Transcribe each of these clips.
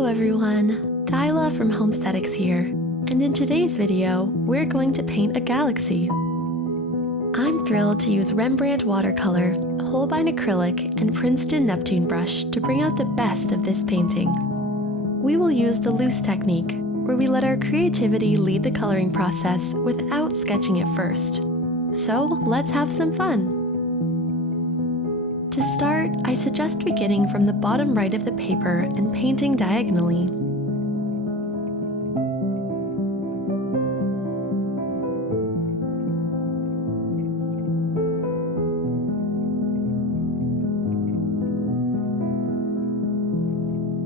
Hello everyone, Dylla from Homesthetics here, and in today's video, we're going to paint a galaxy. I'm thrilled to use Rembrandt watercolor, Holbein acrylic, and Princeton Neptune brush to bring out the best of this painting. We will use the loose technique, where we let our creativity lead the coloring process without sketching it first. So let's have some fun! To start, I suggest beginning from the bottom right of the paper and painting diagonally.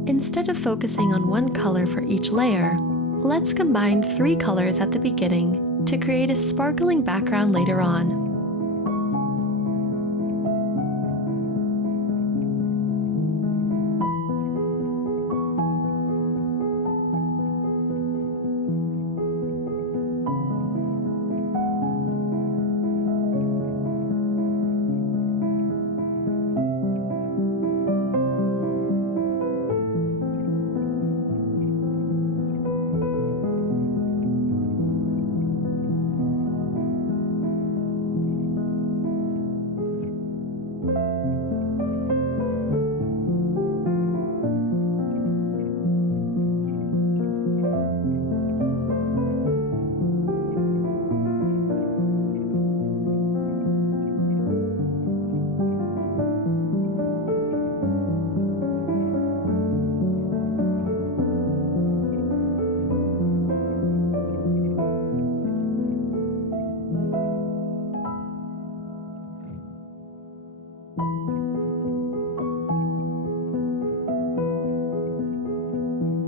Instead of focusing on one color for each layer, let's combine 3 colors at the beginning to create a sparkling background later on.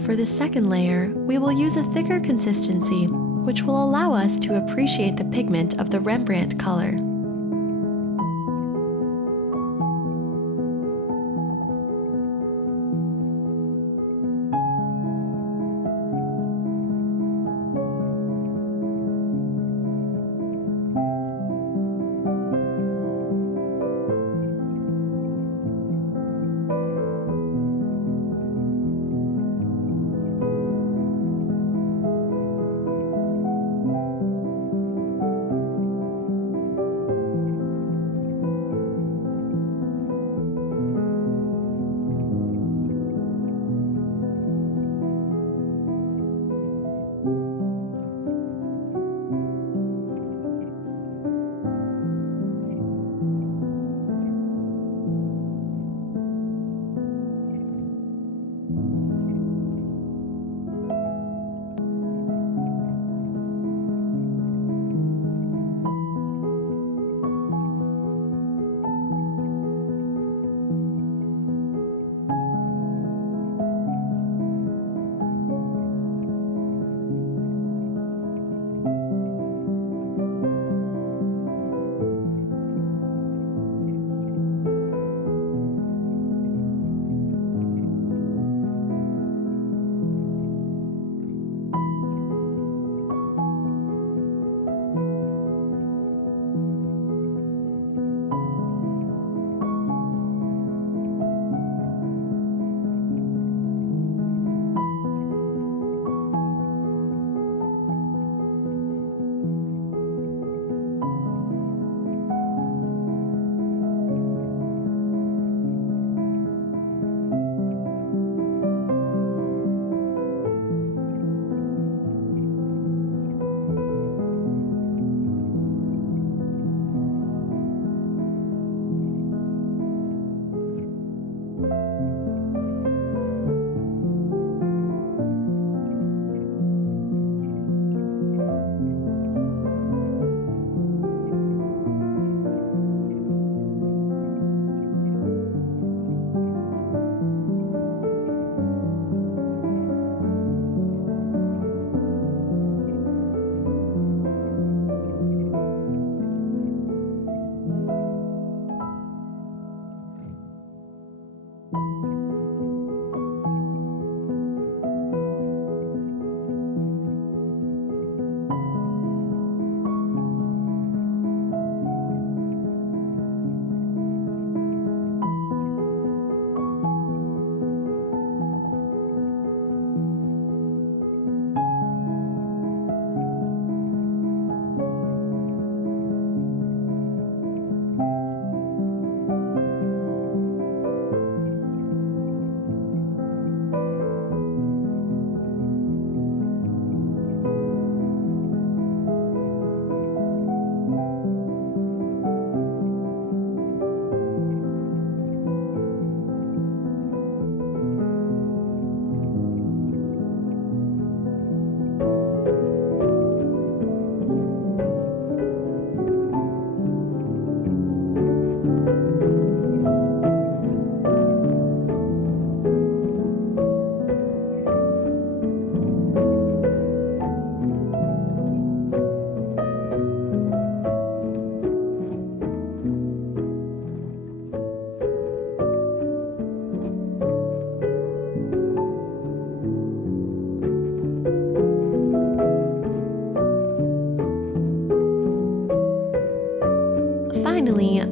For the second layer, we will use a thicker consistency, which will allow us to appreciate the pigment of the Rembrandt color.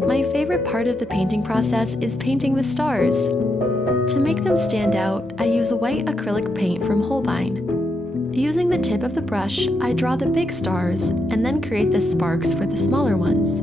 my favorite part of the painting process is painting the stars. To make them stand out, I use white acrylic paint from Holbein. Using the tip of the brush, I draw the big stars and then create the sparks for the smaller ones.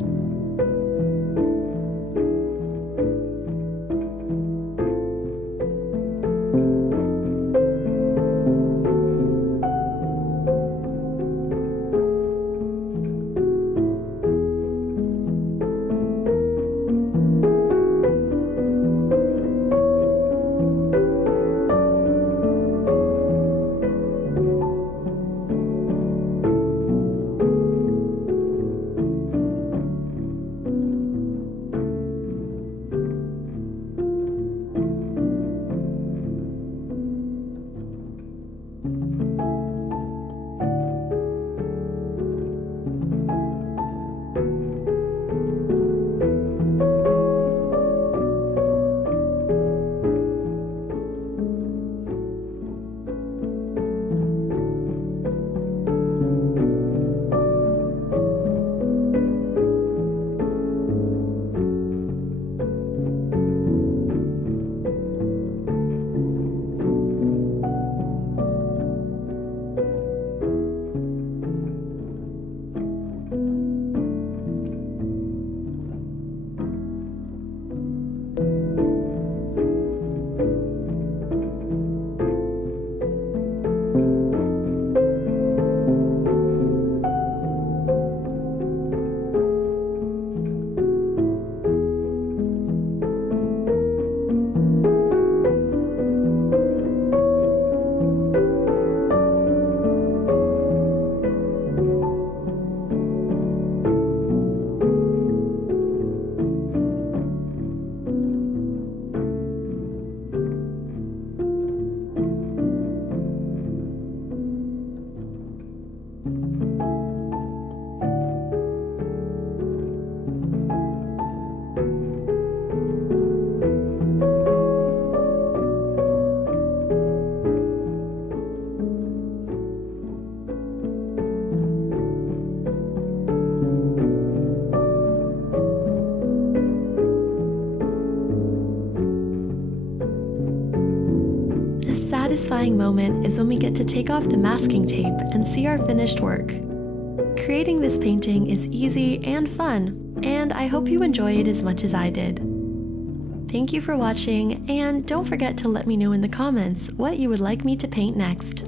Satisfying moment is when we get to take off the masking tape and see our finished work. Creating this painting is easy and fun, and I hope you enjoy it as much as I did. Thank you for watching, and don't forget to let me know in the comments what you would like me to paint next.